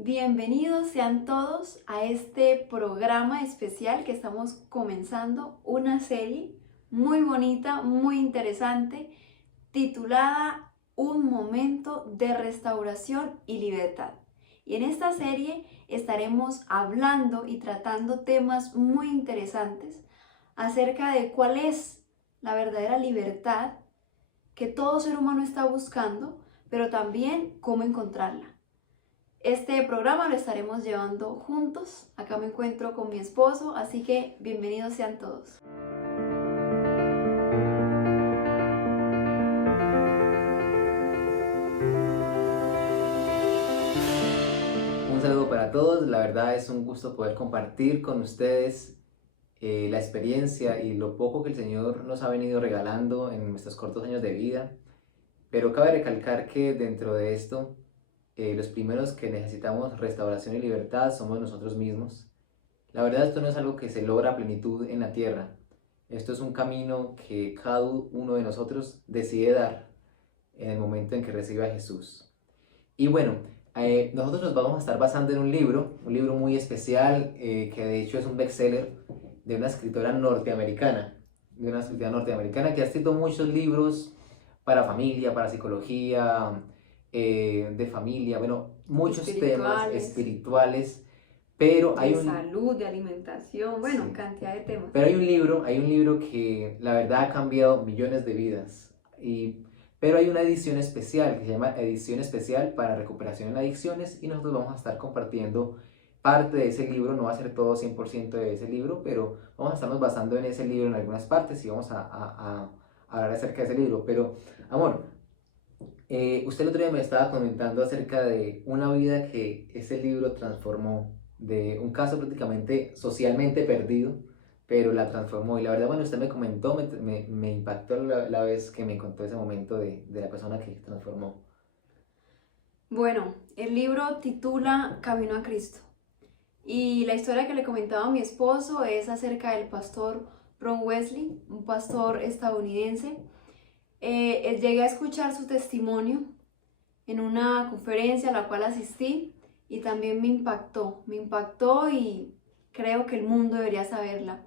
Bienvenidos sean todos a este programa especial que estamos comenzando, una serie muy bonita, muy interesante, titulada Un momento de restauración y libertad. Y en esta serie estaremos hablando y tratando temas muy interesantes acerca de cuál es la verdadera libertad que todo ser humano está buscando, pero también cómo encontrarla. Este programa lo estaremos llevando juntos. Acá me encuentro con mi esposo, así que bienvenidos sean todos. Un saludo para todos, la verdad es un gusto poder compartir con ustedes la experiencia y lo poco que el Señor nos ha venido regalando en nuestros cortos años de vida, pero cabe recalcar que dentro de esto, los primeros que necesitamos restauración y libertad somos nosotros mismos. La verdad esto no es algo que se logra a plenitud en la tierra, esto es un camino que cada uno de nosotros decide dar en el momento en que recibe a Jesús. Y bueno, nosotros nos vamos a estar basando en un libro muy especial, que de hecho es un bestseller de una escritora norteamericana, que ha escrito muchos libros para familia, para psicología, de familia, bueno, muchos temas Espirituales, espirituales, pero hay de un, salud, de alimentación, bueno, sí, cantidad de temas. pero hay un libro que la verdad ha cambiado millones de vidas. Pero hay una edición especial que se llama Edición Especial para Recuperación en Adicciones y nosotros vamos a estar compartiendo parte de ese libro. No va a ser todo 100% de ese libro, pero vamos a estarnos basando en ese libro en algunas partes y vamos a hablar acerca de ese libro. Pero, amor, usted el otro día me estaba comentando acerca de una vida que ese libro transformó, de un caso prácticamente socialmente perdido, pero la transformó. Y la verdad, bueno, usted me comentó, me impactó la vez que me contó ese momento de la persona que transformó. Bueno, el libro titula Camino a Cristo. Y la historia que le comentaba a mi esposo es acerca del pastor Ron Wesley, un pastor estadounidense. Llegué a escuchar su testimonio en una conferencia a la cual asistí y también me impactó y creo que el mundo debería saberla.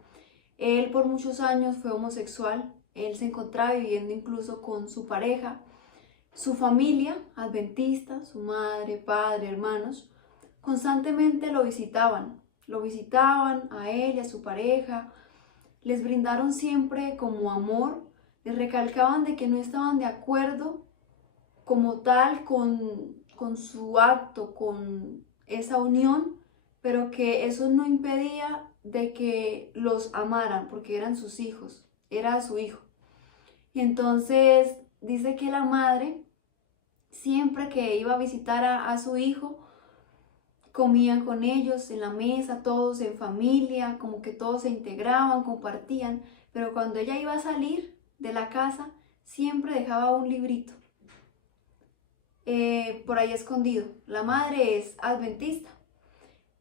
Él por muchos años fue homosexual, él se encontraba viviendo incluso con su pareja, su familia adventista, su madre, padre, hermanos, constantemente lo visitaban a él y a su pareja, les brindaron siempre como amor, les recalcaban de que no estaban de acuerdo como tal con su acto, con esa unión, pero que eso no impedía de que los amaran, porque eran sus hijos, era su hijo. Y entonces dice que la madre, siempre que iba a visitar a su hijo, comían con ellos en la mesa, todos en familia, como que todos se integraban, compartían, pero cuando ella iba a salir de la casa, siempre dejaba un librito por ahí escondido. La madre es adventista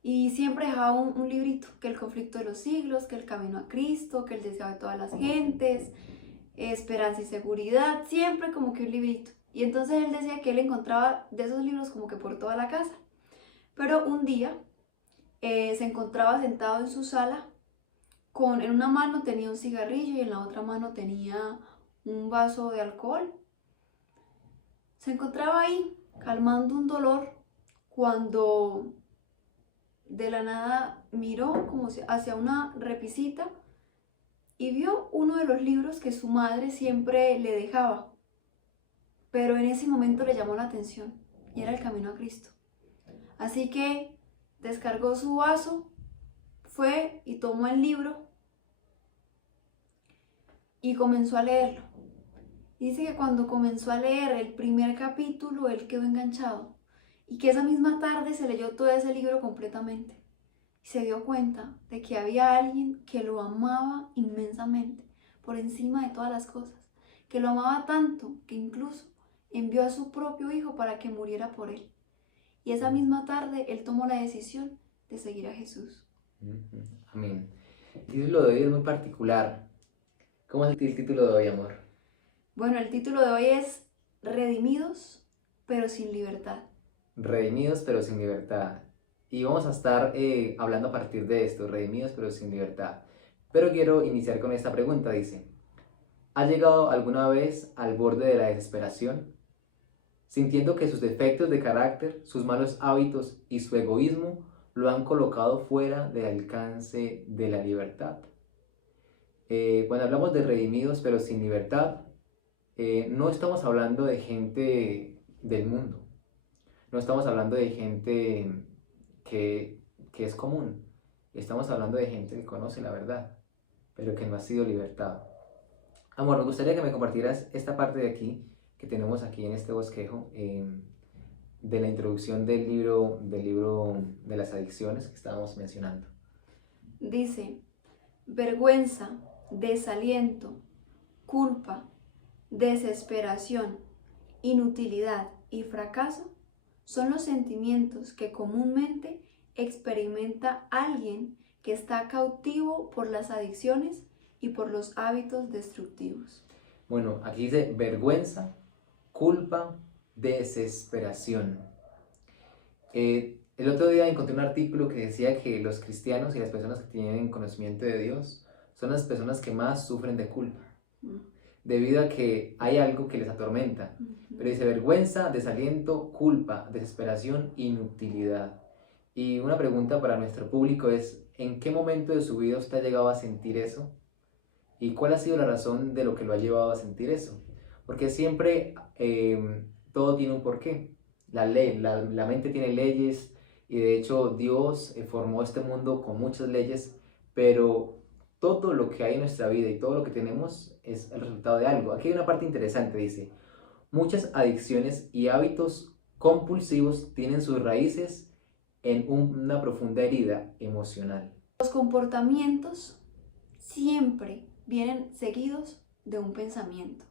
y siempre dejaba un librito, que el conflicto de los siglos, que el camino a Cristo, que el deseo de todas las gentes, esperanza y seguridad, siempre como que un librito. Y entonces él decía que él encontraba de esos libros como que por toda la casa. Pero un día se encontraba sentado en su sala, en una mano tenía un cigarrillo y en la otra mano tenía un vaso de alcohol. Se encontraba ahí calmando un dolor cuando de la nada miró como hacia una repisita y vio uno de los libros que su madre siempre le dejaba, pero en ese momento le llamó la atención y era El Camino a Cristo. Así que descargó su vaso, fue y tomó el libro y comenzó a leerlo. Dice que cuando comenzó a leer el primer capítulo, él quedó enganchado y que esa misma tarde se leyó todo ese libro completamente y se dio cuenta de que había alguien que lo amaba inmensamente, por encima de todas las cosas, que lo amaba tanto que incluso envió a su propio hijo para que muriera por él. Y esa misma tarde él tomó la decisión de seguir a Jesús. Ujú. Amén. El título de hoy es muy particular. ¿Cómo es el título de hoy, amor? Bueno, el título de hoy es Redimidos, pero sin libertad. redimidos pero sin libertad. Y vamos a estar hablando a partir de esto, redimidos pero sin libertad. Pero quiero iniciar con esta pregunta, dice, ¿has llegado alguna vez al borde de la desesperación? Sintiendo que sus defectos de carácter, sus malos hábitos y su egoísmo lo han colocado fuera del alcance de la libertad. Cuando hablamos de redimidos pero sin libertad, no estamos hablando de gente del mundo, no estamos hablando de gente que es común, estamos hablando de gente que conoce la verdad, pero que no ha sido libertada. Amor, me gustaría que me compartieras esta parte de aquí, que tenemos aquí en este bosquejo, de la introducción del libro de las adicciones que estábamos mencionando. Dice, vergüenza, desaliento, culpa, desesperación, inutilidad y fracaso son los sentimientos que comúnmente experimenta alguien que está cautivo por las adicciones y por los hábitos destructivos. Bueno, aquí dice vergüenza, culpa, desesperación. El otro día encontré un artículo que decía que los cristianos y las personas que tienen conocimiento de Dios son las personas que más sufren de culpa, debido a que hay algo que les atormenta. Pero dice vergüenza, desaliento, culpa, desesperación, inutilidad. Y una pregunta para nuestro público es, ¿en qué momento de su vida usted ha llegado a sentir eso? ¿Y cuál ha sido la razón de lo que lo ha llevado a sentir eso? Porque siempre todo tiene un porqué. La mente tiene leyes y de hecho Dios formó este mundo con muchas leyes, pero todo lo que hay en nuestra vida y todo lo que tenemos es el resultado de algo. Aquí hay una parte interesante, dice, muchas adicciones y hábitos compulsivos tienen sus raíces en una profunda herida emocional. Los comportamientos siempre vienen seguidos de un pensamiento,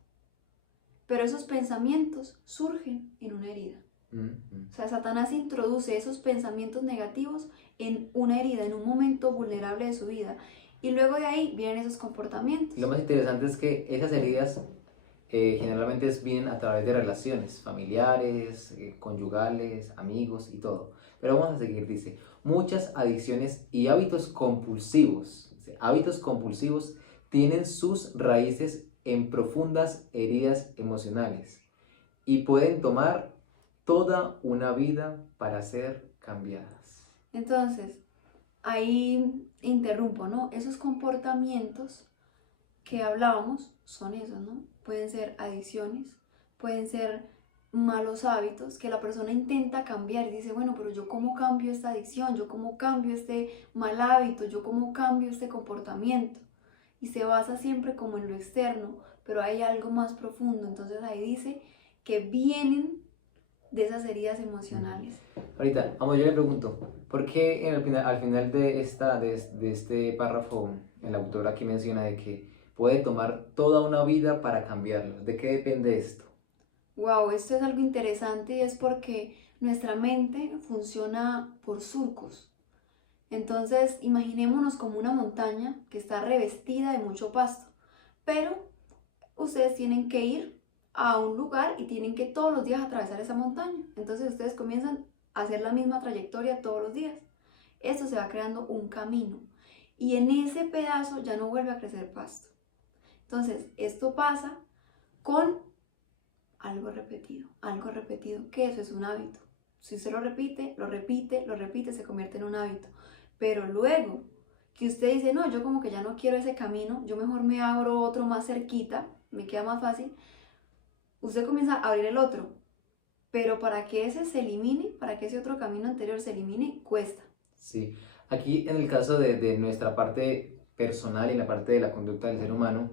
pero esos pensamientos surgen en una herida. O sea, Satanás introduce esos pensamientos negativos en una herida, en un momento vulnerable de su vida, y luego de ahí vienen esos comportamientos. Lo más interesante es que esas heridas generalmente vienen a través de relaciones familiares, conyugales, amigos y todo. Pero vamos a seguir, dice, muchas adicciones y hábitos compulsivos tienen sus raíces en profundas heridas emocionales y pueden tomar toda una vida para ser cambiadas. Entonces, ahí interrumpo, ¿no? Esos comportamientos que hablábamos son esos, ¿no? Pueden ser adicciones, pueden ser malos hábitos que la persona intenta cambiar y dice, bueno, pero yo cómo cambio esta adicción, yo cómo cambio este mal hábito, yo cómo cambio este comportamiento. Y se basa siempre como en lo externo, pero hay algo más profundo. Entonces ahí dice que vienen de esas heridas emocionales. Ahorita, vamos, yo le pregunto, ¿por qué al final de este párrafo el autor aquí menciona de que puede tomar toda una vida para cambiarlo? ¿De qué depende esto? Wow, esto es algo interesante y es porque nuestra mente funciona por surcos. Entonces, imaginémonos como una montaña que está revestida de mucho pasto, pero ustedes tienen que ir a un lugar y tienen que todos los días atravesar esa montaña. Entonces, ustedes comienzan a hacer la misma trayectoria todos los días. Esto se va creando un camino y en ese pedazo ya no vuelve a crecer pasto. Entonces, esto pasa con algo repetido, que eso es un hábito. Si usted lo repite, se convierte en un hábito. Pero luego que usted dice, no, yo como que ya no quiero ese camino, yo mejor me abro otro más cerquita, me queda más fácil, usted comienza a abrir el otro. Pero para que ese se elimine, para que ese otro camino anterior se elimine, cuesta. Sí, aquí en el caso de nuestra parte personal y en la parte de la conducta del ser humano,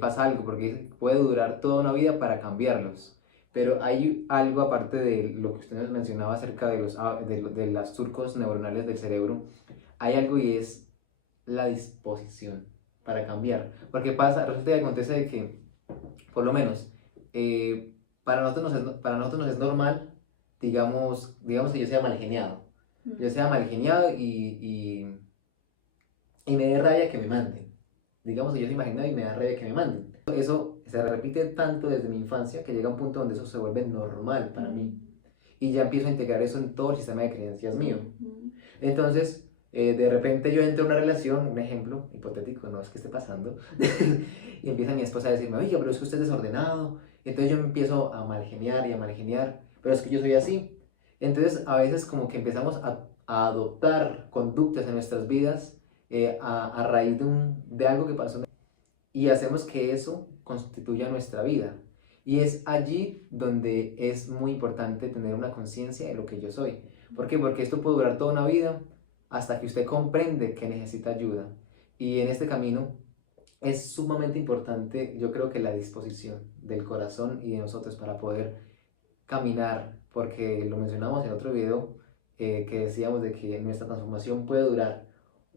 pasa algo, porque puede durar toda una vida para cambiarlos. Pero hay algo aparte de lo que usted nos mencionaba acerca de los surcos neuronales del cerebro, hay algo y es la disposición para cambiar. Porque resulta que acontece de que, por lo menos, para nosotros nos es normal, digamos que yo sea mal geniado. Yo sea mal geniado y me dé rabia que me manden. Digamos que yo soy imaginado y me da rabia que me manden. Eso se repite tanto desde mi infancia que llega un punto donde eso se vuelve normal para mí. y ya empiezo a integrar eso en todo el sistema de creencias mío. Ujú. Entonces, de repente yo entro en una relación, un ejemplo hipotético, no es que esté pasando, y empieza mi esposa a decirme, oiga, pero es que usted es desordenado. Entonces yo me empiezo a malgeniar y a malgeniar, pero es que yo soy así. Entonces a veces como que empezamos a adoptar conductas en nuestras vidas a raíz de algo que pasó y hacemos que eso constituya nuestra vida. Y es allí donde es muy importante tener una conciencia de lo que yo soy. ¿Por qué? Porque esto puede durar toda una vida hasta que usted comprende que necesita ayuda. Y en este camino es sumamente importante, yo creo que la disposición del corazón y de nosotros para poder caminar, porque lo mencionamos en otro video que decíamos de que nuestra transformación puede durar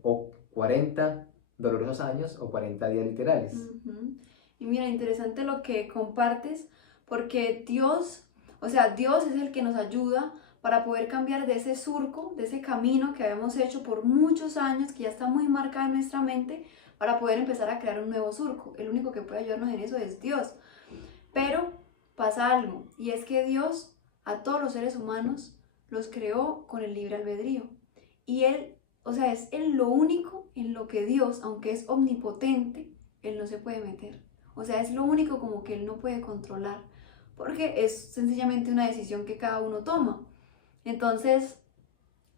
o 40 dolorosos años o 40 días literales. Ujú. Y mira, interesante lo que compartes, porque Dios, o sea, Dios es el que nos ayuda para poder cambiar de ese surco, de ese camino que habíamos hecho por muchos años, que ya está muy marcado en nuestra mente, para poder empezar a crear un nuevo surco. El único que puede ayudarnos en eso es Dios. Pero pasa algo, y es que Dios a todos los seres humanos los creó con el libre albedrío. Y Él, o sea, es en lo único en lo que Dios, aunque es omnipotente, Él no se puede meter. O sea, es lo único como que Él no puede controlar, porque es sencillamente una decisión que cada uno toma. Entonces,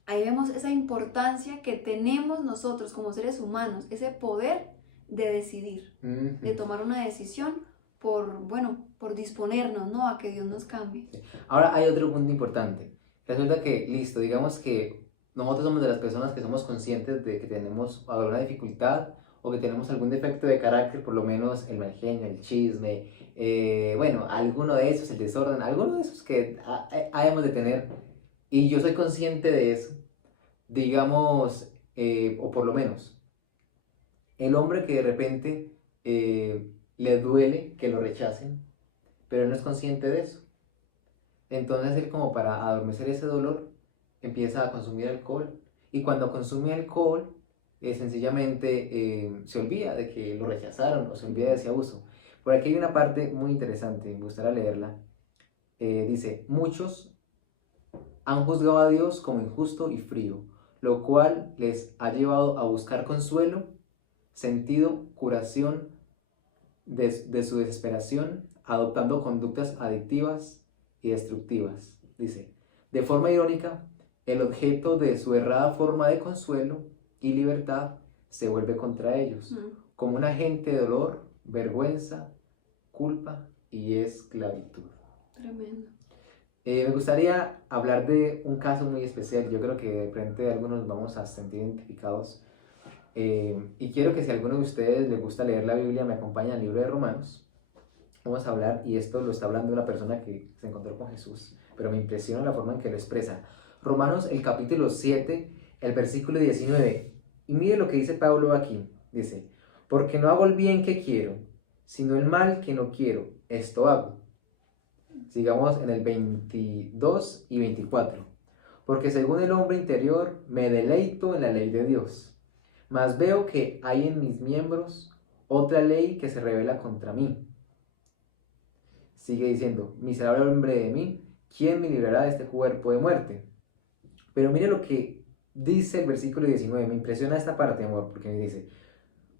ahí vemos esa importancia que tenemos nosotros como seres humanos, ese poder de decidir, de tomar una decisión por, bueno, por disponernos, ¿no? A que Dios nos cambie. Ahora hay otro punto importante. Resulta que, listo, digamos que nosotros somos de las personas que somos conscientes de que tenemos alguna dificultad o que tenemos algún defecto de carácter, por lo menos el mal genio, el chisme, bueno, alguno de esos, el desorden, alguno de esos que hayamos de tener. Y yo soy consciente de eso, digamos, o por lo menos, el hombre que de repente le duele que lo rechacen, pero él no es consciente de eso. Entonces él como para adormecer ese dolor empieza a consumir alcohol y cuando consume alcohol sencillamente se olvida de que lo rechazaron o se olvida de ese abuso. Por aquí hay una parte muy interesante, me gustaría leerla. Dice, muchos han juzgado a Dios como injusto y frío, lo cual les ha llevado a buscar consuelo, sentido, curación de su desesperación, adoptando conductas adictivas y destructivas. Dice, de forma irónica, el objeto de su errada forma de consuelo y libertad se vuelve contra ellos, como un agente de dolor, vergüenza, culpa y esclavitud. Tremendo. Me gustaría hablar de un caso muy especial. Yo creo que de frente algunos nos vamos a sentir identificados. Y quiero que si a alguno de ustedes les gusta leer la Biblia, me acompañe al libro de Romanos. Vamos a hablar, y esto lo está hablando una persona que se encontró con Jesús, pero me impresiona la forma en que lo expresa. Romanos, el capítulo 7, el versículo 19. Y mire lo que dice Pablo aquí. Dice, porque no hago el bien que quiero, sino el mal que no quiero, esto hago. Sigamos en el 22 y 24. Porque según el hombre interior, me deleito en la ley de Dios, mas veo que hay en mis miembros otra ley que se revela contra mí. Sigue diciendo, miserable hombre de mí, ¿quién me librará de este cuerpo de muerte? Pero mire lo que dice el versículo 19, me impresiona esta parte, amor, porque me dice,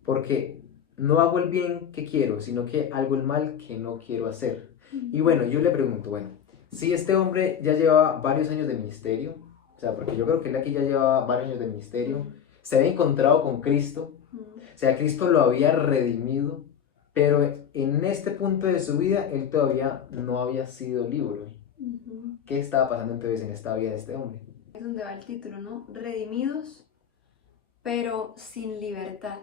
porque no hago el bien que quiero, sino que hago el mal que no quiero hacer. Y bueno, yo le pregunto, bueno, si este hombre ya llevaba varios años de ministerio, o sea, porque yo creo que él aquí ya llevaba varios años de ministerio, se había encontrado con Cristo, o sea, Cristo lo había redimido, pero en este punto de su vida él todavía no había sido libre. ¿Qué estaba pasando entonces en esta vida de este hombre? Es donde va el título, ¿no? Redimidos, pero sin libertad.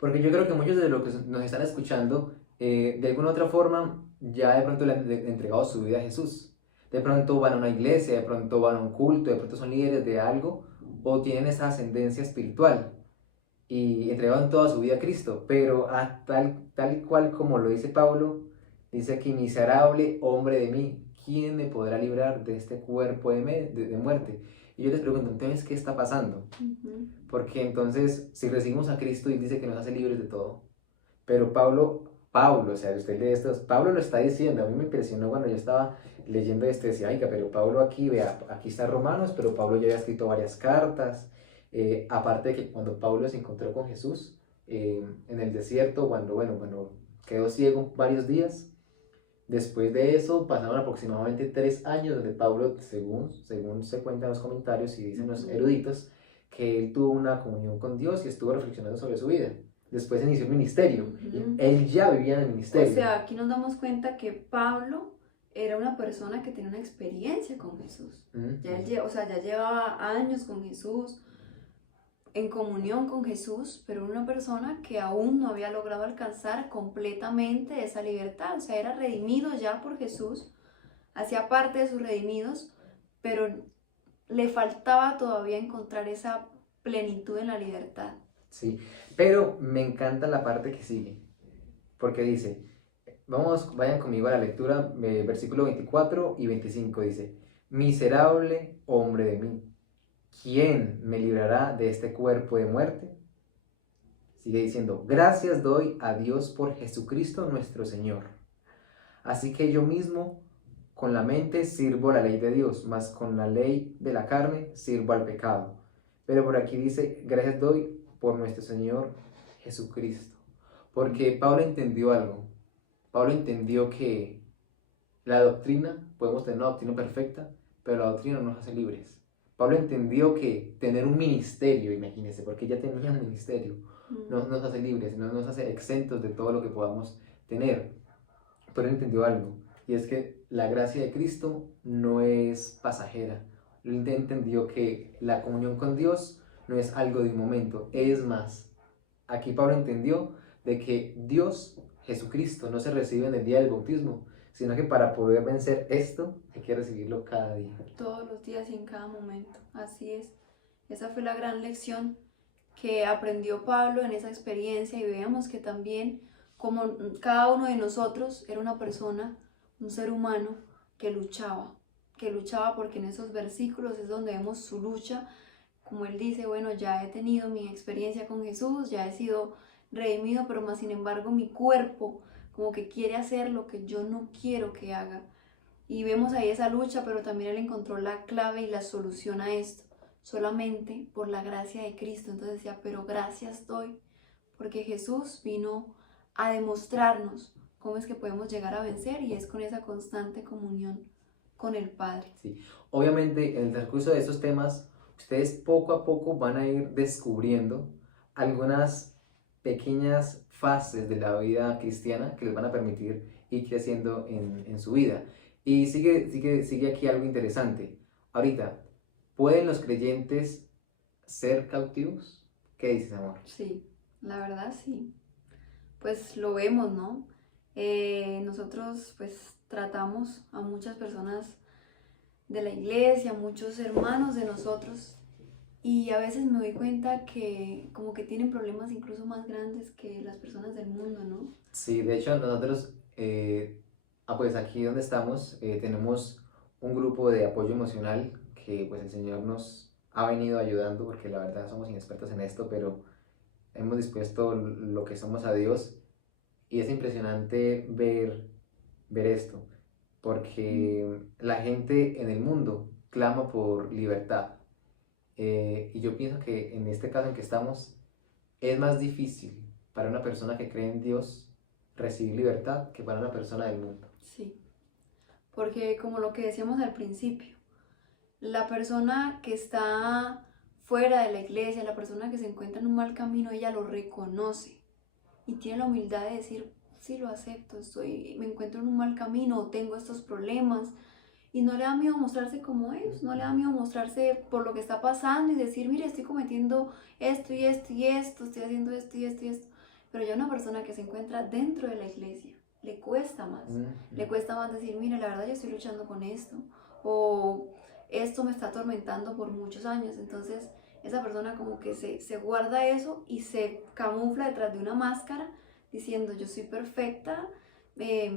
Porque yo creo que muchos de los que nos están escuchando, de alguna u otra forma, ya de pronto le han entregado su vida a Jesús. De pronto van a una iglesia, de pronto van a un culto, de pronto son líderes de algo, o tienen esa ascendencia espiritual y entregaron toda su vida a Cristo. Pero tal y cual como lo dice Pablo, dice aquí, miserable hombre de mí, ¿quién me podrá librar de este cuerpo de muerte? Y yo les pregunto, entonces, ¿qué está pasando? Porque entonces, si recibimos a Cristo y dice que nos hace libres de todo, pero Pablo Pablo, o sea, usted lee esto, Pablo lo está diciendo, a mí me impresionó cuando yo estaba leyendo esto, decía, oiga, pero Pablo aquí, vea, aquí está Romanos, pero Pablo ya había escrito varias cartas, aparte de que cuando Pablo se encontró con Jesús en el desierto, cuando quedó ciego varios días, después de eso pasaron aproximadamente 3 años donde Pablo, según se cuenta en los comentarios y dicen los eruditos, que él tuvo una comunión con Dios y estuvo reflexionando sobre su vida. Después inició el ministerio. Y él ya vivía en el ministerio. O sea, aquí nos damos cuenta que Pablo era una persona que tenía una experiencia con Jesús. Ya llevaba años con Jesús, en comunión con Jesús, pero una persona que aún no había logrado alcanzar completamente esa libertad. O sea, era redimido ya por Jesús, hacía parte de sus redimidos, pero le faltaba todavía encontrar esa plenitud en la libertad. Sí, pero me encanta la parte que sigue, porque dice, vayan conmigo a la lectura, versículo 24 y 25 dice, miserable hombre de mí, ¿quién me librará de este cuerpo de muerte? Sigue diciendo, gracias doy a Dios por Jesucristo nuestro Señor. Así que yo mismo con la mente sirvo la ley de Dios, mas con la ley de la carne sirvo al pecado. Pero por aquí dice, gracias doy por nuestro Señor Jesucristo. Porque Pablo entendió algo. Pablo entendió que la doctrina, podemos tener una doctrina perfecta, pero la doctrina no nos hace libres. Pablo entendió que tener un ministerio, imagínense, porque ya tenía un ministerio, no nos hace libres, no nos hace exentos de todo lo que podamos tener. Pero él entendió algo, y es que la gracia de Cristo no es pasajera. Él entendió que la comunión con Dios no es algo de un momento, es más. Aquí Pablo entendió de que Dios, Jesucristo, no se recibe en el día del bautismo, sino que para poder vencer esto hay que recibirlo cada día. Todos los días y en cada momento, así es. Esa fue la gran lección que aprendió Pablo en esa experiencia, y veamos que también como cada uno de nosotros era una persona, un ser humano que luchaba porque en esos versículos es donde vemos su lucha, como él dice, bueno, ya he tenido mi experiencia con Jesús, ya he sido redimido, pero más sin embargo mi cuerpo como que quiere hacer lo que yo no quiero que haga. Y vemos ahí esa lucha, pero también él encontró la clave y la solución a esto, solamente por la gracia de Cristo. Entonces decía, pero gracias doy, porque Jesús vino a demostrarnos cómo es que podemos llegar a vencer, y es con esa constante comunión con el Padre. Sí. Obviamente, en el transcurso de esos temas, ustedes poco a poco van a ir descubriendo algunas pequeñas fases de la vida cristiana que les van a permitir ir creciendo en su vida. Y sigue aquí algo interesante. Ahorita, ¿pueden los creyentes ser cautivos? ¿Qué dices, amor? Sí, la verdad sí. Pues lo vemos, ¿no? Nosotros pues tratamos a muchas personas de la iglesia, muchos hermanos de nosotros, y a veces me doy cuenta que como que tienen problemas incluso más grandes que las personas del mundo, ¿no? Sí, de hecho nosotros, pues aquí donde estamos, tenemos un grupo de apoyo emocional que pues el Señor nos ha venido ayudando, porque la verdad somos inexpertos en esto, pero hemos dispuesto lo que somos a Dios, y es impresionante ver esto, porque la gente en el mundo clama por libertad, y yo pienso que en este caso en que estamos es más difícil para una persona que cree en Dios recibir libertad que para una persona del mundo. Sí, porque como lo que decíamos al principio, la persona que está fuera de la iglesia, la persona que se encuentra en un mal camino, ella lo reconoce y tiene la humildad de decir, sí, lo acepto, me encuentro en un mal camino, tengo estos problemas, y no le da miedo mostrarse como ellos, no le da miedo mostrarse por lo que está pasando y decir, mire, estoy cometiendo esto y esto y esto, estoy haciendo esto y esto y esto. Pero ya una persona que se encuentra dentro de la iglesia, le cuesta más. Le cuesta más decir, mire, la verdad yo estoy luchando con esto, o esto me está atormentando por muchos años. Entonces esa persona como que se guarda eso y se camufla detrás de una máscara diciendo, yo soy perfecta,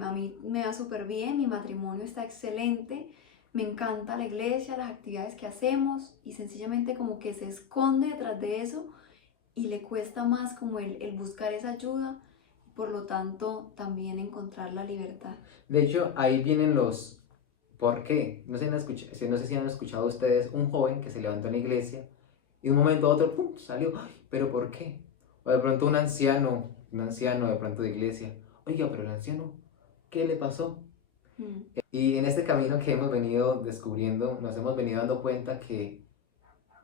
a mí me va súper bien, mi matrimonio está excelente, me encanta la iglesia, las actividades que hacemos, y sencillamente como que se esconde detrás de eso y le cuesta más como el buscar esa ayuda. por lo tanto también encontrar la libertad. De hecho, ahí vienen los ¿por qué? No sé, no sé si han escuchado ustedes un joven que se levantó en la iglesia y de un momento a otro, ¡pum!, salió. ¡Ay! ¿Pero por qué? O de pronto un anciano de pronto de iglesia. Oiga, pero el anciano, ¿qué le pasó? Mm, Y en este camino que hemos venido descubriendo, nos hemos venido dando cuenta que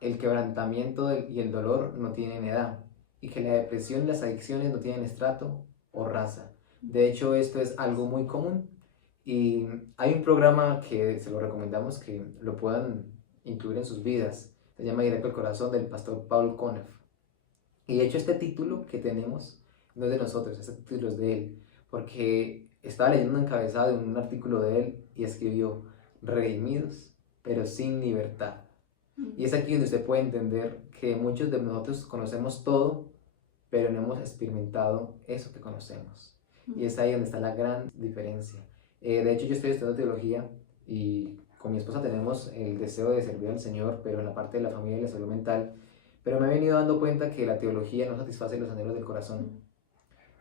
el quebrantamiento y el dolor no tienen edad y que la depresión y las adicciones no tienen estrato o raza. De hecho, esto es algo muy común y hay un programa que se lo recomendamos que lo puedan incluir en sus vidas. Se llama Directo al Corazón, del pastor Paul Conneff. Y de hecho este título que tenemos no es de nosotros, este título es de él, porque estaba leyendo un encabezado de un artículo de él y escribió: redimidos, pero sin libertad. Y es mm, aquí donde usted puede entender que muchos de nosotros conocemos todo, pero no hemos experimentado eso que conocemos. Y mm, es ahí donde está la gran diferencia. De hecho, yo estoy estudiando teología y con mi esposa tenemos el deseo de servir al Señor, pero en la parte de la familia y la salud mental. Pero me he venido dando cuenta que la teología no satisface los anhelos del corazón. mm.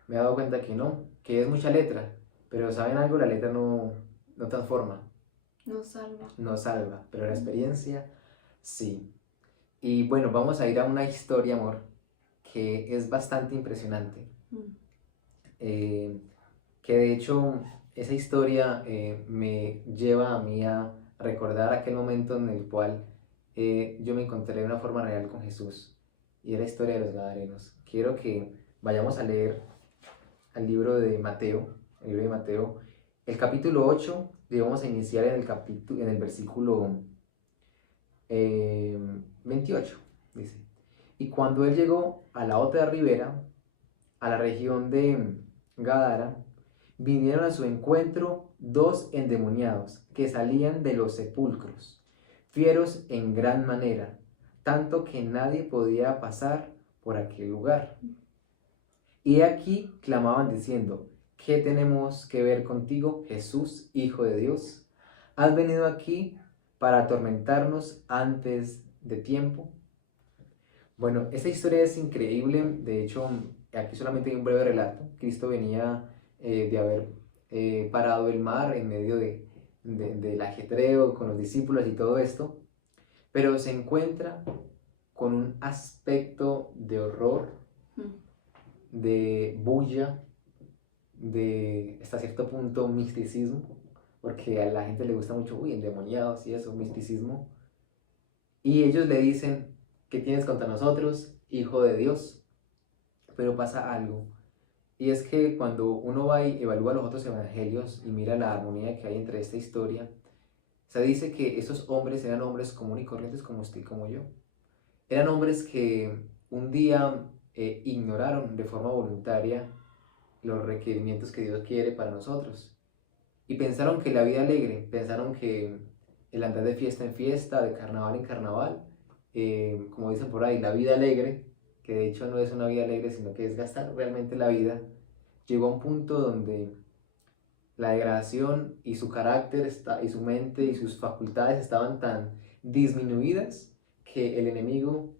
Me he dado cuenta que no, que es mucha letra, pero ¿saben algo? La letra no transforma, Nos salva. no salva, pero la Mm, experiencia sí. Y bueno, vamos a ir a una historia, amor, que es bastante impresionante. mm, eh, que de hecho esa historia me lleva a mí a recordar aquel momento en el cual yo me encontré de una forma real con Jesús. Y era la historia de los Gadarenos. Quiero que vayamos a leer al libro de Mateo, el libro de Mateo, el capítulo 8, y vamos a iniciar en el versículo 28, dice. Y cuando él llegó a la otra ribera, a la región de Gadara, vinieron a su encuentro dos endemoniados que salían de los sepulcros, fieros en gran manera, tanto que nadie podía pasar por aquel lugar. Y aquí clamaban diciendo: ¿qué tenemos que ver contigo, Jesús, Hijo de Dios? ¿Has venido aquí para atormentarnos antes de tiempo? Bueno, esta historia es increíble. De hecho, aquí solamente hay un breve relato. Cristo venía de haber parado el mar en medio del ajetreo con los discípulos y todo esto, pero se encuentra con un aspecto de horror, mm, de bulla, de hasta cierto punto misticismo, porque a la gente le gusta mucho, uy, endemoniados y eso, misticismo. Y ellos le dicen: ¿qué tienes contra nosotros, Hijo de Dios? Pero pasa algo, y es que cuando uno va y evalúa los otros evangelios y mira la armonía que hay entre esta historia, se dice que esos hombres eran hombres comunes y corrientes como usted y como yo. Eran hombres que un día ignoraron de forma voluntaria los requerimientos que Dios quiere para nosotros. Y pensaron que la vida alegre, pensaron que el andar de fiesta en fiesta, de carnaval en carnaval, como dicen por ahí, la vida alegre, que de hecho no es una vida alegre, sino que es gastar realmente la vida, llegó a un punto donde la degradación y su carácter y su mente y sus facultades estaban tan disminuidas que el enemigo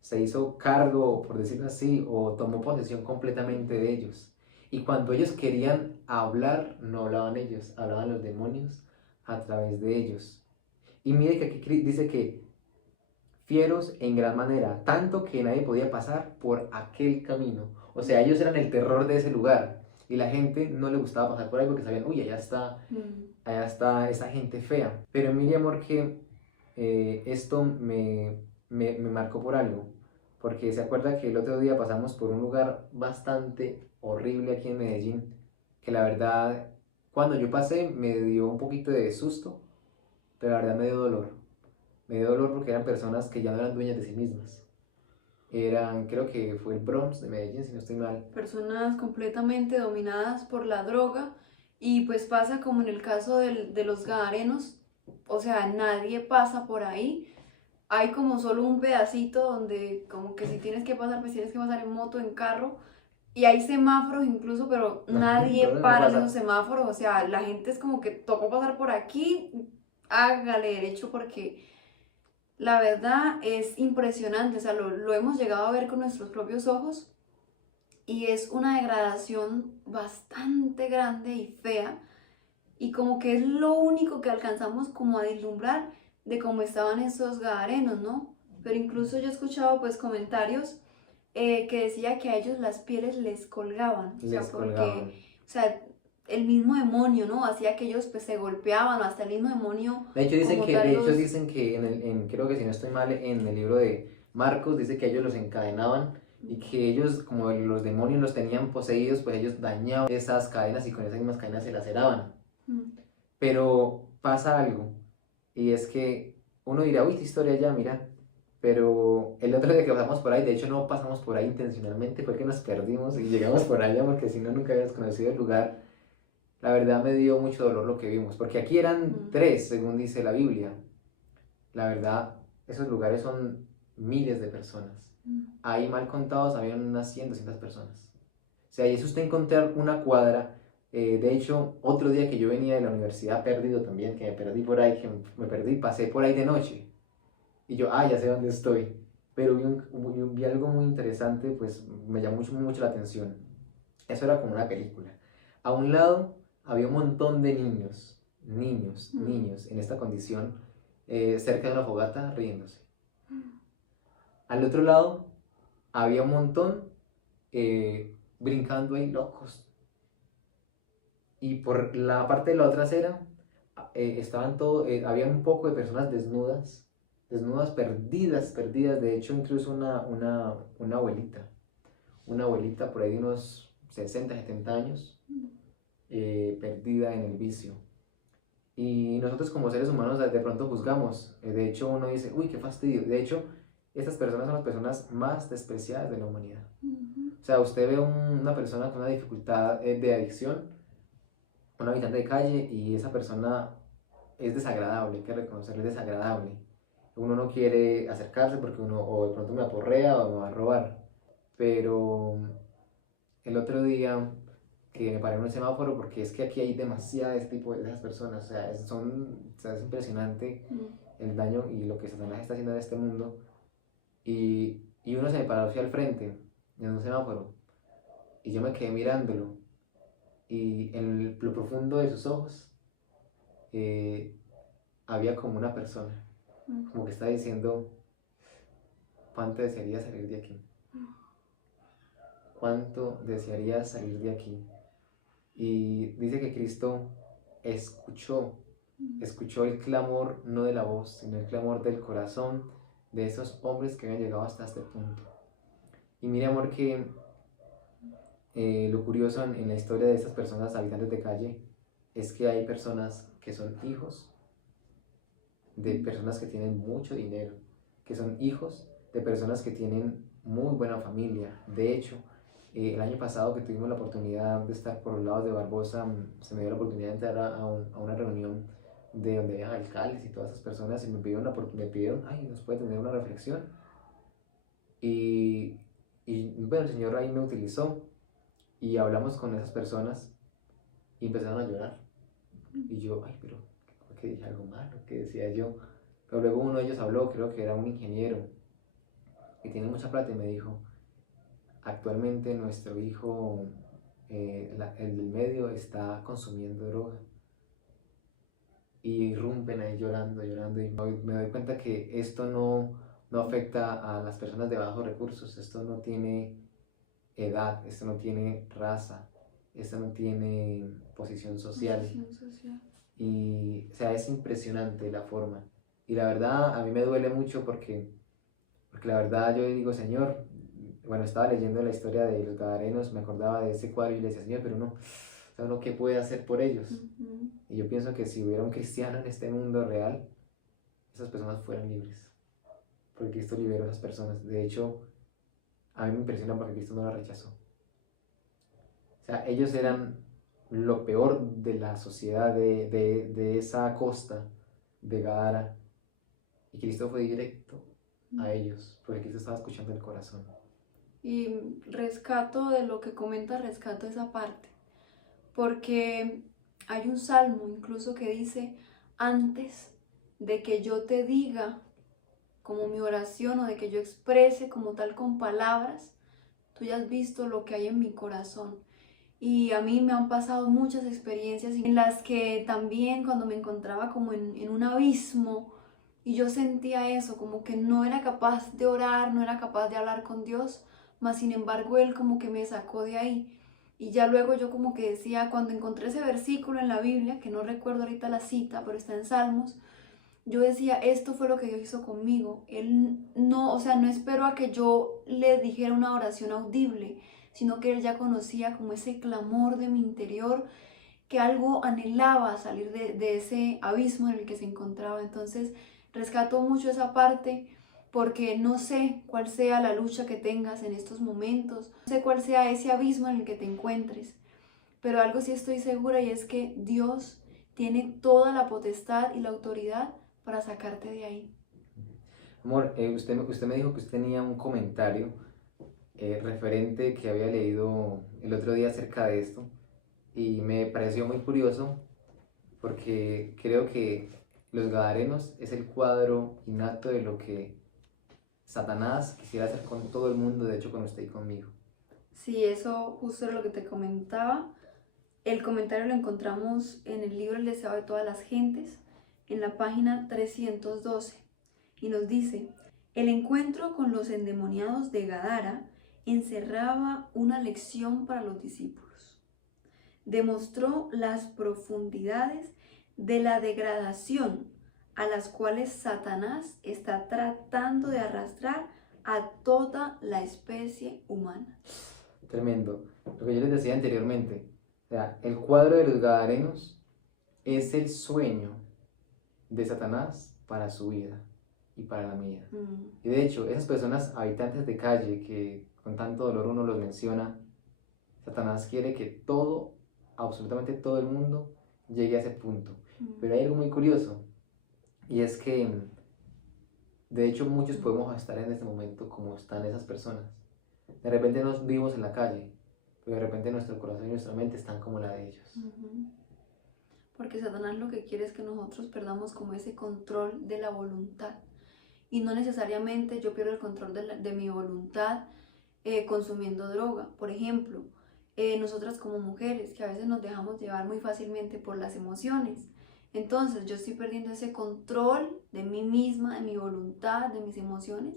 se hizo cargo, por decirlo así, o tomó posesión completamente de ellos. Y cuando ellos querían hablar, no hablaban ellos, hablaban los demonios a través de ellos. Y mire que aquí dice que fieros en gran manera, tanto que nadie podía pasar por aquel camino. O sea, ellos eran el terror de ese lugar y la gente no le gustaba pasar por ahí porque sabían: uy, mm, allá está esa gente fea. Pero mire, amor, que esto me marcó por algo, porque se acuerda que el otro día pasamos por un lugar bastante horrible aquí en Medellín, que la verdad, cuando yo pasé me dio un poquito de susto, pero la verdad me dio dolor. Me dio dolor porque eran personas que ya no eran dueñas de sí mismas. Eran, creo que fue el Bronx de Medellín, si no estoy mal. Personas completamente dominadas por la droga y pues pasa como en el caso de los gadarenos, o sea, nadie pasa por ahí. Hay como solo un pedacito donde como que si tienes que pasar, pues tienes que pasar en moto, en carro. Y hay semáforos incluso, pero nadie ¿Dónde no para en esos pasa? semáforos. O sea, la gente es como que tocó pasar por aquí, hágale derecho porque la verdad es impresionante. O sea, lo hemos llegado a ver con nuestros propios ojos. y es una degradación bastante grande y fea, y como que es lo único que alcanzamos como a vislumbrar de cómo estaban esos gadarenos, ¿no? Pero incluso yo he escuchado pues comentarios que decía que a ellos las pieles les colgaban, o sea, Les colgaban. porque, o sea, el mismo demonio, ¿no? Hacía que ellos pues se golpeaban, o hasta el mismo demonio como tal De hecho los... dicen que creo que si no estoy mal, en el libro de Marcos dice que ellos los encadenaban y que ellos, como los demonios los tenían poseídos, pues ellos dañaban esas cadenas y con esas mismas cadenas se laceraban. Mm, Pero pasa algo, y es que uno dirá, uy, qué historia ya, mira. Pero el otro día que pasamos por ahí, de hecho no pasamos por ahí intencionalmente, fue que nos perdimos y llegamos por allá porque si no nunca habíamos conocido el lugar. La verdad me dio mucho dolor lo que vimos, porque aquí eran tres, según dice la Biblia. La verdad, esos lugares son miles de personas. Ahí mal contados habían unas 100, 200 personas. O sea, y es usted encontrar una cuadra. De hecho, otro día que yo venía de la universidad perdido también, que me perdí por ahí, que me perdí, pasé por ahí de noche. Y yo, ya sé dónde estoy. Pero vi algo muy interesante, pues me llamó mucho, mucho la atención. Eso era como una película. A un lado había un montón de niños en esta condición, cerca de una fogata riéndose. Al otro lado había un montón brincando ahí locos. Y por la parte de la otra acera estaban todo, había un poco de personas desnudas, perdidas. De hecho, incluso una abuelita por ahí de unos 60, 70 años, perdida en el vicio. Y nosotros como seres humanos de pronto juzgamos. De hecho, uno dice, uy, qué fastidio. De hecho, estas personas son las personas más despreciadas de la humanidad. O sea, usted ve una persona con una dificultad de adicción, un habitante de calle, y esa persona es desagradable, hay que reconocerlo, es desagradable. Uno no quiere acercarse porque uno o de pronto me aporrea o me va a robar. Pero el otro día que me paré en un semáforo, porque es que aquí hay demasiadas de este tipo de esas personas, o sea, es impresionante el daño y lo que Satanás está haciendo en este mundo. Y uno se me paró hacia al frente en un semáforo y yo me quedé mirándolo, y en lo profundo de sus ojos eh, había como una persona, como que estaba diciendo, ¿cuánto desearía salir de aquí? ¿Cuánto desearía salir de aquí? Y dice que Cristo escuchó, escuchó el clamor no de la voz, sino el clamor del corazón de esos hombres que habían llegado hasta este punto. Y mire, amor, que lo curioso en la historia de estas personas habitantes de calle es que hay personas que son hijos de personas que tienen mucho dinero, que son hijos de personas que tienen muy buena familia. De hecho, el año pasado que tuvimos la oportunidad de estar por los lados de Barbosa, se me dio la oportunidad de entrar a una reunión de donde había alcaldes y todas esas personas, y me pidieron, ay, ¿nos puede tener una reflexión? Y, bueno, el Señor ahí me utilizó y hablamos con esas personas y empezaron a llorar. Y yo, ay, pero ¿por qué dije algo malo? ¿Qué decía yo? Pero luego uno de ellos habló, creo que era un ingeniero que tiene mucha plata, y me dijo, actualmente nuestro hijo, el del medio, está consumiendo droga. Y irrumpen ahí llorando, llorando, y me doy cuenta que esto no afecta a las personas de bajos recursos, esto no tiene edad, esto no tiene raza, esto no tiene posición social. Y, o sea, es impresionante la forma. Y la verdad, a mí me duele mucho porque la verdad yo digo, Señor, bueno, estaba leyendo la historia de los Gadarenos, me acordaba de ese cuadro y le decía, Señor, pero uno, o sea, uno, ¿qué puede hacer por ellos? Y yo pienso que si hubiera un cristiano en este mundo real, esas personas fueran libres. Porque Cristo liberó a esas personas. De hecho, a mí me impresiona porque Cristo no las rechazó. O sea, ellos eran lo peor de la sociedad, de esa costa de Gadara. Y Cristo fue directo a ellos, porque Cristo estaba escuchando el corazón. Y rescato de lo que comenta, rescato esa parte, porque hay un salmo incluso que dice, antes de que yo te diga como mi oración o de que yo exprese como tal con palabras, tú ya has visto lo que hay en mi corazón. Y a mí me han pasado muchas experiencias en las que también cuando me encontraba como en un abismo y yo sentía eso, como que no era capaz de orar, no era capaz de hablar con Dios, mas sin embargo Él como que me sacó de ahí. Y ya luego yo como que decía, cuando encontré ese versículo en la Biblia, que no recuerdo ahorita la cita, pero está en Salmos, yo decía, esto fue lo que Dios hizo conmigo. Él no, o sea, no esperó a que yo le dijera una oración audible, sino que Él ya conocía como ese clamor de mi interior, que algo anhelaba salir de ese abismo en el que se encontraba. Entonces, rescato mucho esa parte porque no sé cuál sea la lucha que tengas en estos momentos, no sé cuál sea ese abismo en el que te encuentres, pero algo sí estoy segura y es que Dios tiene toda la potestad y la autoridad para sacarte de ahí. Amor, usted me dijo que usted tenía un comentario referente que había leído el otro día acerca de esto y me pareció muy curioso porque creo que los Gadarenos es el cuadro innato de lo que Satanás quisiera hacer con todo el mundo, de hecho con usted y conmigo. Sí, eso justo era lo que te comentaba. El comentario lo encontramos en el libro El deseo de todas las gentes, en la página 312, y nos dice, el encuentro con los endemoniados de Gadara encerraba una lección para los discípulos. Demostró las profundidades de la degradación a las cuales Satanás está tratando de arrastrar a toda la especie humana. Tremendo. Lo que yo les decía anteriormente, o sea, el cuadro de los Gadarenos es el sueño de Satanás para su vida y para la mía. Y de hecho, esas personas habitantes de calle que con tanto dolor uno los menciona, Satanás quiere que todo, absolutamente todo el mundo llegue a ese punto. Pero hay algo muy curioso y es que de hecho muchos podemos estar en este momento como están esas personas. De repente nos vivimos en la calle, pero de repente nuestro corazón y nuestra mente están como la de ellos. Porque Satanás lo que quiere es que nosotros perdamos como ese control de la voluntad. Y no necesariamente yo pierdo el control de mi voluntad consumiendo droga. Por ejemplo, nosotras como mujeres, que a veces nos dejamos llevar muy fácilmente por las emociones. Entonces yo estoy perdiendo ese control de mí misma, de mi voluntad, de mis emociones,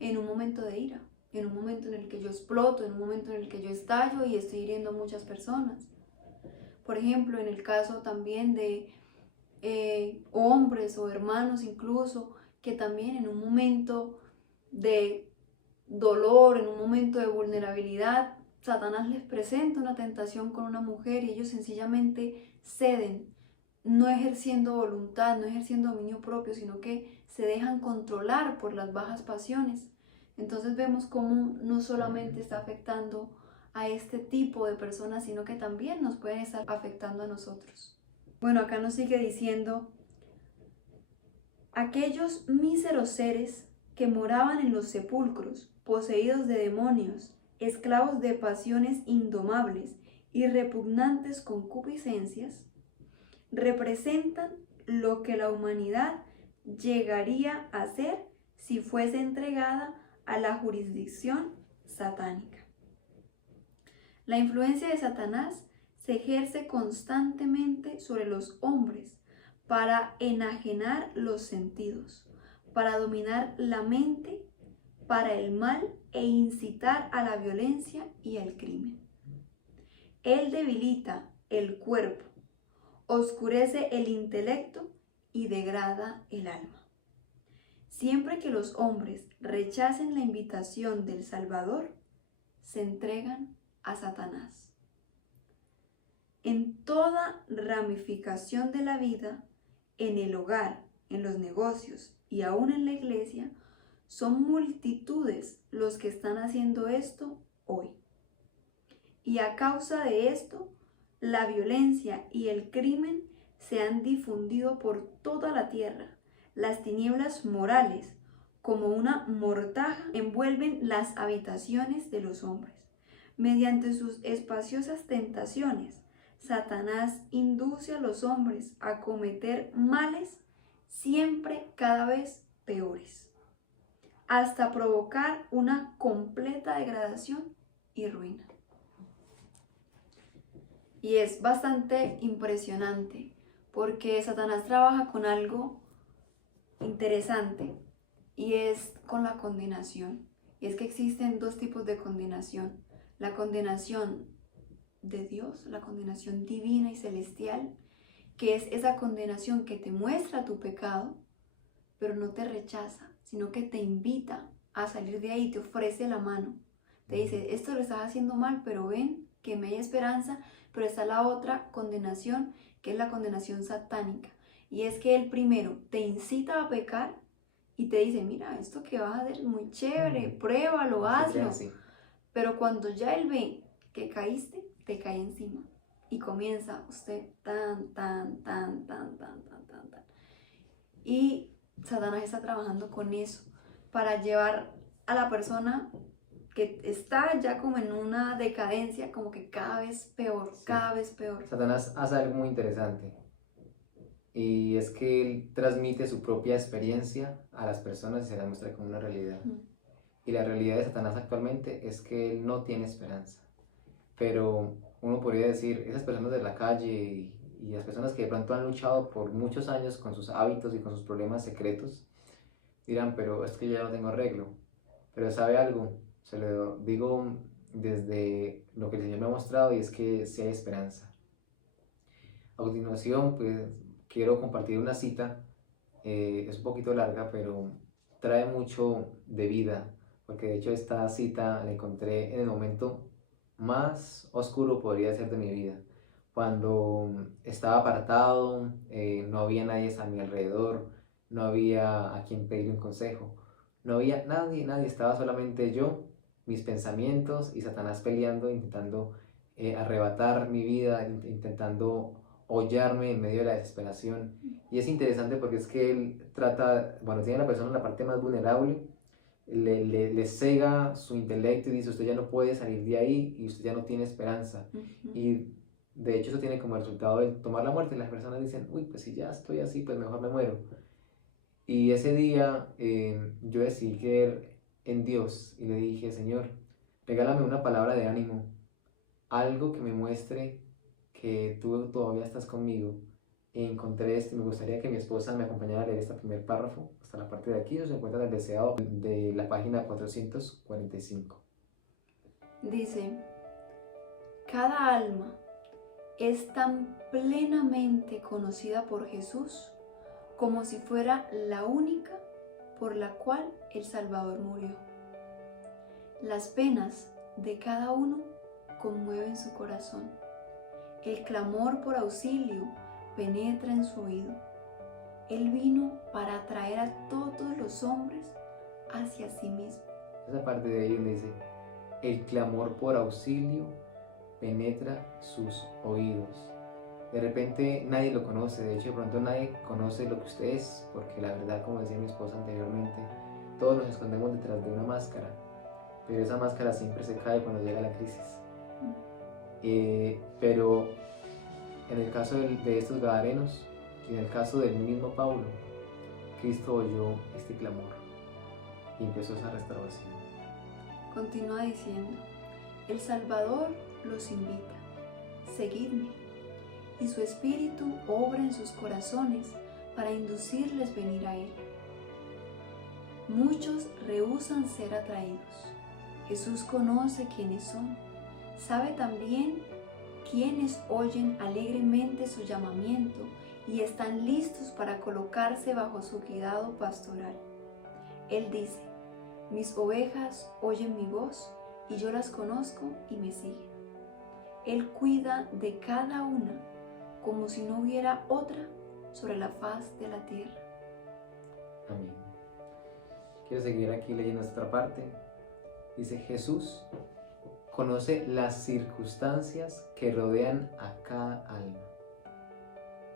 en un momento de ira, en un momento en el que yo exploto, en un momento en el que yo estallo y estoy hiriendo a muchas personas. Por ejemplo, en el caso también de hombres o hermanos incluso, que también en un momento de dolor, en un momento de vulnerabilidad, Satanás les presenta una tentación con una mujer y ellos sencillamente ceden, no ejerciendo voluntad, no ejerciendo dominio propio, sino que se dejan controlar por las bajas pasiones. Entonces vemos cómo no solamente está afectando a este tipo de personas, sino que también nos pueden estar afectando a nosotros. Bueno, acá nos sigue diciendo, aquellos míseros seres que moraban en los sepulcros, poseídos de demonios, esclavos de pasiones indomables y repugnantes concupiscencias, representan lo que la humanidad llegaría a ser si fuese entregada a la jurisdicción satánica. La influencia de Satanás se ejerce constantemente sobre los hombres para enajenar los sentidos, para dominar la mente, para el mal e incitar a la violencia y al crimen. Él debilita el cuerpo, oscurece el intelecto y degrada el alma. Siempre que los hombres rechacen la invitación del Salvador, se entregan a Satanás. En toda ramificación de la vida, en el hogar, en los negocios y aún en la iglesia, son multitudes los que están haciendo esto hoy. Y a causa de esto, la violencia y el crimen se han difundido por toda la tierra. Las tinieblas morales, como una mortaja, envuelven las habitaciones de los hombres. Mediante sus espaciosas tentaciones, Satanás induce a los hombres a cometer males siempre cada vez peores, hasta provocar una completa degradación y ruina. Y es bastante impresionante porque Satanás trabaja con algo interesante y es con la condenación. Y es que existen dos tipos de condenación. La condenación de Dios, la condenación divina y celestial, que es esa condenación que te muestra tu pecado, pero no te rechaza, sino que te invita a salir de ahí, te ofrece la mano. Te dice, esto lo estás haciendo mal, pero ven que me hay esperanza. Pero está la otra condenación, que es la condenación satánica. Y es que él primero te incita a pecar y te dice, mira, esto que vas a hacer es muy chévere, pruébalo, hazlo. Pero cuando ya él ve que caíste, te cae encima. Y comienza usted tan. Y Satanás está trabajando con eso para llevar a la persona que está ya como en una decadencia, como que cada vez peor, Sí. cada vez peor. Satanás hace algo muy interesante y es que él transmite su propia experiencia a las personas y se la muestra como una realidad. Y la realidad de Satanás actualmente es que él no tiene esperanza. Pero uno podría decir, esas personas de la calle y las personas que de pronto han luchado por muchos años con sus hábitos y con sus problemas secretos, dirán, pero es que yo ya no tengo arreglo. Pero ¿sabe algo? Se lo digo desde lo que el Señor me ha mostrado y es que sí hay esperanza. A continuación, pues quiero compartir una cita, es un poquito larga, pero trae mucho de vida, porque de hecho esta cita la encontré en el momento más oscuro, podría ser, de mi vida, cuando estaba apartado, no había nadie a mi alrededor, no había a quien pedir un consejo, no había nadie, estaba solamente yo, mis pensamientos y Satanás peleando, intentando arrebatar mi vida, intentando hollarme en medio de la desesperación. Y es interesante porque es que él trata, bueno, tiene a la persona en la parte más vulnerable, le cega su intelecto y dice, usted ya no puede salir de ahí y usted ya no tiene esperanza. Y de hecho eso tiene como resultado el tomar la muerte. Las personas dicen, uy, pues si ya estoy así, pues mejor me muero. Y ese día yo decidí creer en Dios y le dije, Señor, regálame una palabra de ánimo, algo que me muestre que tú todavía estás conmigo. Encontré esto y me gustaría que mi esposa me acompañara a leer este primer párrafo hasta la parte de aquí. Se encuentra en el deseado de la página 445. Dice, cada alma es tan plenamente conocida por Jesús como si fuera la única por la cual el Salvador murió. Las penas de cada uno conmueven su corazón. El clamor por auxilio penetra en su oído. Él vino para atraer a todos los hombres hacia sí mismo. Esa parte de ahí donde dice, el clamor por auxilio penetra sus oídos. De repente nadie lo conoce, de hecho de pronto nadie conoce lo que usted es, porque la verdad, como decía mi esposa anteriormente, todos nos escondemos detrás de una máscara, pero esa máscara siempre se cae cuando llega la crisis. Pero en el caso de estos gadarenos y en el caso del mismo Pablo, Cristo oyó este clamor y empezó esa restauración. Continúa diciendo, el Salvador los invita, seguidme, y su espíritu obra en sus corazones para inducirles venir a él. Muchos rehúsan ser atraídos. Jesús conoce quiénes son, sabe también quiénes oyen alegremente su llamamiento y están listos para colocarse bajo su cuidado pastoral. Él dice, mis ovejas oyen mi voz y yo las conozco y me siguen. Él cuida de cada una como si no hubiera otra sobre la faz de la tierra. Amén. Quiero seguir aquí leyendo esta parte. Dice, Jesús conoce las circunstancias que rodean a cada alma.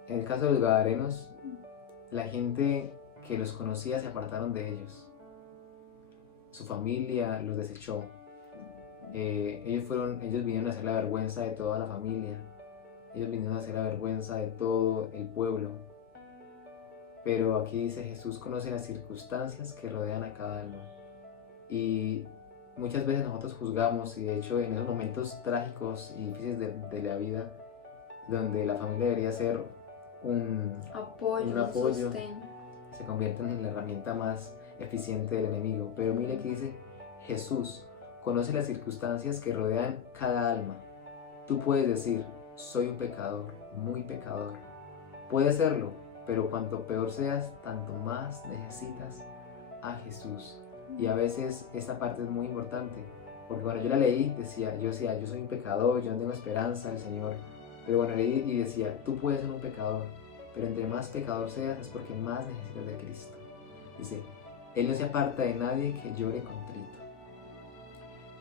En el caso de los gadarenos, la gente que los conocía se apartaron de ellos. Su familia los desechó. Ellos vinieron a hacer la vergüenza de toda la familia. Ellos vinieron a hacer la vergüenza de todo el pueblo. Pero aquí dice, Jesús conoce las circunstancias que rodean a cada alma. Y muchas veces nosotros juzgamos, y de hecho en esos momentos trágicos y difíciles de la vida, donde la familia debería ser un Apoyo, un un apoyo, sostén. se convierten en la herramienta más eficiente del enemigo. Pero mire que dice, Jesús conoce las circunstancias que rodean cada alma. Tú puedes decir, soy un pecador, muy pecador. Puedes serlo, pero cuanto peor seas, tanto más necesitas a Jesús. Y a veces esta parte es muy importante, porque cuando yo la leí, yo decía, yo soy un pecador, yo no tengo esperanza del Señor. Pero bueno, leí y decía, tú puedes ser un pecador, pero entre más pecador seas es porque más necesitas de Cristo. Dice, Él no se aparta de nadie que llore contrito.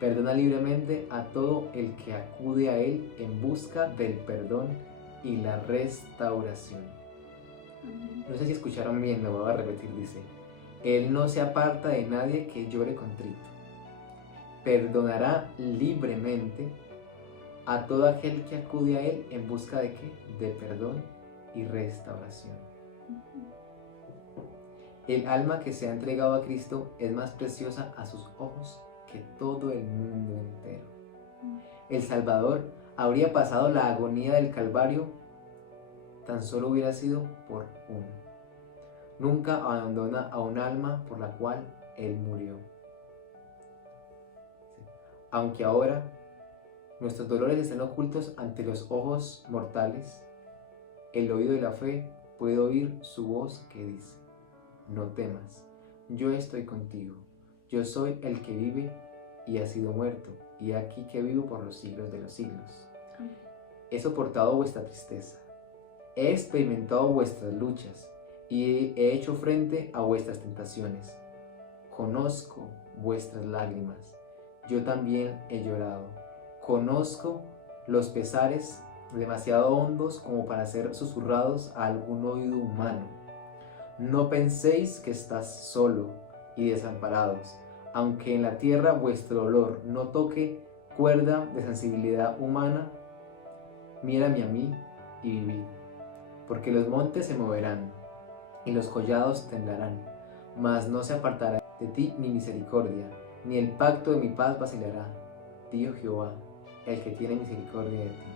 Perdona libremente a todo el que acude a Él en busca del perdón y la restauración. No sé si escucharon bien, lo voy a repetir, dice, Él no se aparta de nadie que llore contrito. Perdonará libremente a todo aquel que acude a Él en busca de ¿qué? De perdón y restauración. El alma que se ha entregado a Cristo es más preciosa a sus ojos que todo el mundo entero. El Salvador habría pasado la agonía del Calvario, tan solo hubiera sido por uno. Nunca abandona a un alma por la cual Él murió. Aunque ahora nuestros dolores estén ocultos ante los ojos mortales, el oído de la fe puede oír su voz que dice, no temas, yo estoy contigo, yo soy el que vive y ha sido muerto, y aquí que vivo por los siglos de los siglos. He soportado vuestra tristeza, he experimentado vuestras luchas, y he hecho frente a vuestras tentaciones. Conozco vuestras lágrimas, yo también he llorado. Conozco los pesares demasiado hondos como para ser susurrados a algún oído humano. No penséis que estás solo y desamparados, aunque en la tierra vuestro dolor no toque cuerda de sensibilidad humana. Mírame a mí y vivid, porque los montes se moverán y los collados temblarán, mas no se apartará de ti mi misericordia, ni el pacto de mi paz vacilará, dijo Jehová, el que tiene misericordia de ti.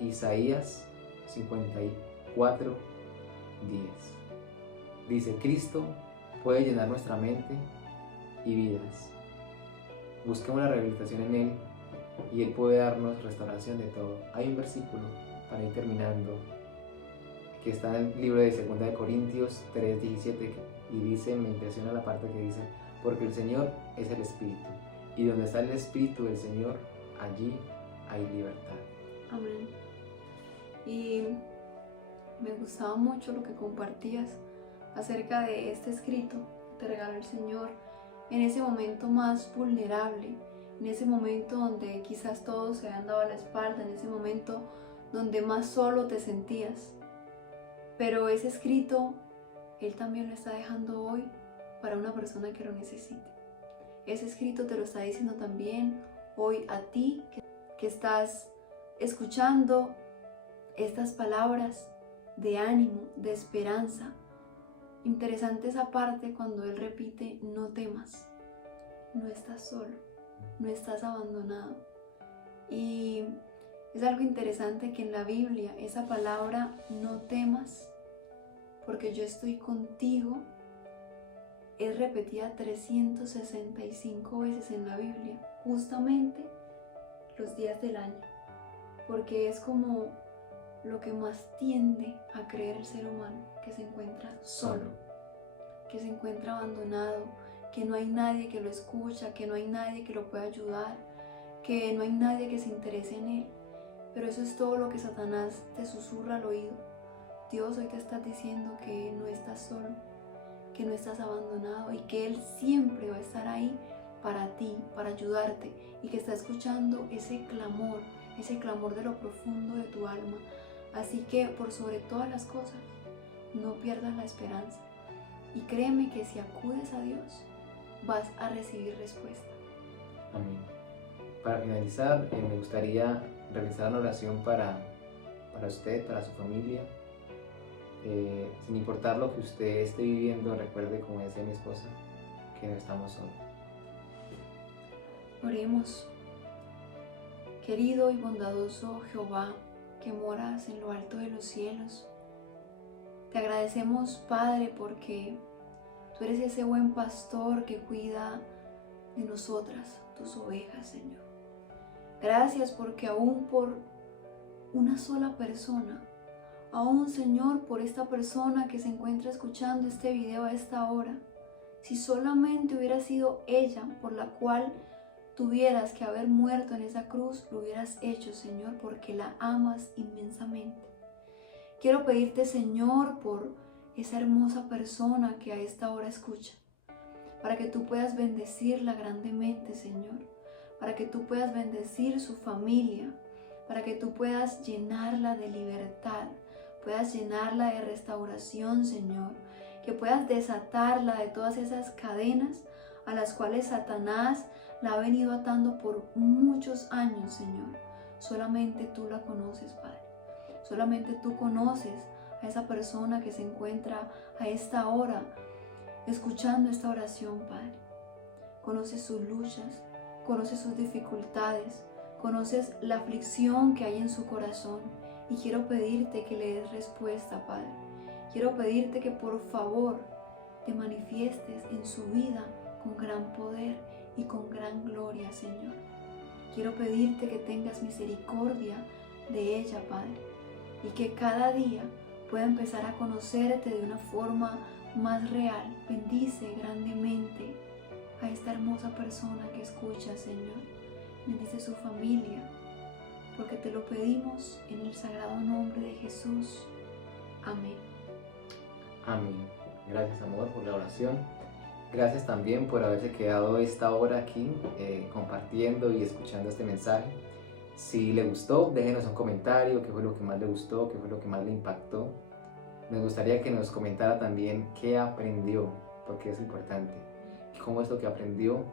Isaías 54:10. Dice, Cristo puede llenar nuestra mente y vidas. Busquemos la rehabilitación en Él y Él puede darnos restauración de todo. Hay un versículo para ir terminando que está en el libro de 2 Corintios 3:17 y dice, me impresiona la parte que dice, porque el Señor es el Espíritu, y donde está el Espíritu del Señor, allí hay libertad. Amén. Y me gustaba mucho lo que compartías acerca de este escrito que te regaló el Señor en ese momento más vulnerable, en ese momento donde quizás todos se han dado la espalda, en ese momento donde más solo te sentías. Pero ese escrito, Él también lo está dejando hoy para una persona que lo necesite. Ese escrito te lo está diciendo también hoy a ti que estás escuchando estas palabras de ánimo, de esperanza. Interesante esa parte cuando Él repite, no temas, no estás solo, no estás abandonado. Y es algo interesante que en la Biblia esa palabra, no temas, porque yo estoy contigo, es repetida 365 veces en la Biblia, justamente los días del año, porque es como lo que más tiende a creer el ser humano, que se encuentra solo, que se encuentra abandonado, que no hay nadie que lo escucha, que no hay nadie que lo pueda ayudar, que no hay nadie que se interese en él. Pero eso es todo lo que Satanás te susurra al oído. Dios hoy te está diciendo que no estás solo, que no estás abandonado y que Él siempre va a estar ahí para ti, para ayudarte, y que está escuchando ese clamor de lo profundo de tu alma. Así que por sobre todas las cosas, no pierdas la esperanza y créeme que si acudes a Dios, vas a recibir respuesta. Amén. Para finalizar, me gustaría realizar una oración para usted, para su familia. Sin importar lo que usted esté viviendo, recuerde, como decía mi esposa, que no estamos solos. Oremos. Querido y bondadoso Jehová, que moras en lo alto de los cielos, te agradecemos, Padre, porque tú eres ese buen pastor que cuida de nosotras, tus ovejas, Señor. Gracias porque aún por una sola persona, aún, Señor, por esta persona que se encuentra escuchando este video a esta hora, si solamente hubiera sido ella por la cual tuvieras que haber muerto en esa cruz, lo hubieras hecho, Señor, porque la amas inmensamente. Quiero pedirte, Señor, por esa hermosa persona que a esta hora escucha, para que tú puedas bendecirla grandemente, Señor, para que tú puedas bendecir su familia, para que tú puedas llenarla de libertad, puedas llenarla de restauración, Señor, que puedas desatarla de todas esas cadenas a las cuales Satanás la ha venido atando por muchos años, Señor. Solamente tú la conoces, Padre. Solamente tú conoces a esa persona que se encuentra a esta hora escuchando esta oración, Padre. Conoces sus luchas, conoces sus dificultades, conoces la aflicción que hay en su corazón y quiero pedirte que le des respuesta, Padre. Quiero pedirte que por favor te manifiestes en su vida con gran poder y con gran gloria, Señor. Quiero pedirte que tengas misericordia de ella, Padre, y que cada día pueda empezar a conocerte de una forma más real. Bendice grandemente a esta hermosa persona que escucha, Señor. Bendice su familia, porque te lo pedimos en el sagrado nombre de Jesús. Amén. Amén. Gracias, amor, por la oración. Gracias también por haberse quedado esta hora aquí compartiendo y escuchando este mensaje. Si le gustó, déjenos un comentario, qué fue lo que más le gustó, qué fue lo que más le impactó. Nos gustaría que nos comentara también qué aprendió, porque es importante. Cómo esto que aprendió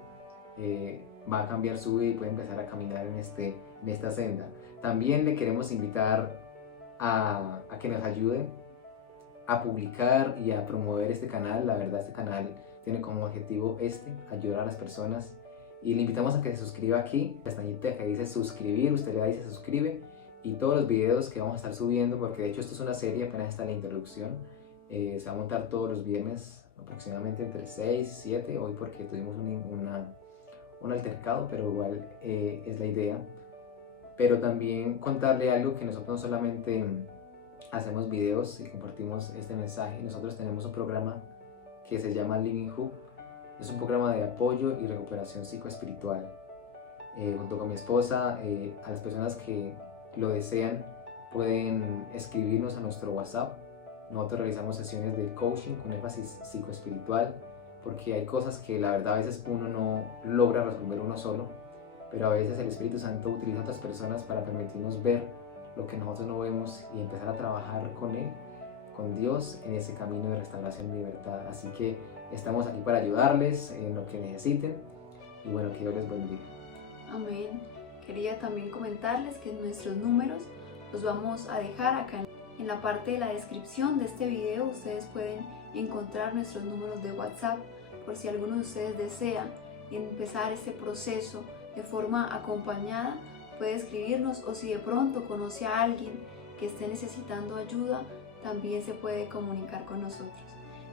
va a cambiar su vida y puede empezar a caminar en esta senda. También le queremos invitar a que nos ayude a publicar y a promover este canal. La verdad, este canal tiene como objetivo ayudar a las personas, y le invitamos a que se suscriba aquí, pestañita que dice suscribir, usted le da y se suscribe, y todos los videos que vamos a estar subiendo, porque de hecho esto es una serie, apenas está en la introducción, se va a montar todos los viernes aproximadamente entre 6 y 7, hoy porque tuvimos un altercado, pero igual es la idea. Pero también contarle algo, que nosotros no solamente hacemos videos y compartimos este mensaje, nosotros tenemos un programa que se llama Living Hope. Es un programa de apoyo y recuperación psicoespiritual. Junto con mi esposa, a las personas que lo desean pueden escribirnos a nuestro WhatsApp. Nosotros realizamos sesiones de coaching con énfasis psicoespiritual, porque hay cosas que la verdad a veces uno no logra resolver uno solo, pero a veces el Espíritu Santo utiliza a otras personas para permitirnos ver lo que nosotros no vemos y empezar a trabajar con Él, con Dios, en ese camino de restauración y libertad. Así que estamos aquí para ayudarles en lo que necesiten, y bueno, que Dios les bendiga. Amén. Quería también comentarles que nuestros números los vamos a dejar acá en la parte de la descripción de este video. Ustedes pueden encontrar nuestros números de WhatsApp por si alguno de ustedes desea empezar este proceso de forma acompañada. Puede escribirnos, o si de pronto conoce a alguien que esté necesitando ayuda, también se puede comunicar con nosotros.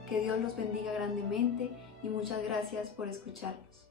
Que Dios los bendiga grandemente y muchas gracias por escucharnos.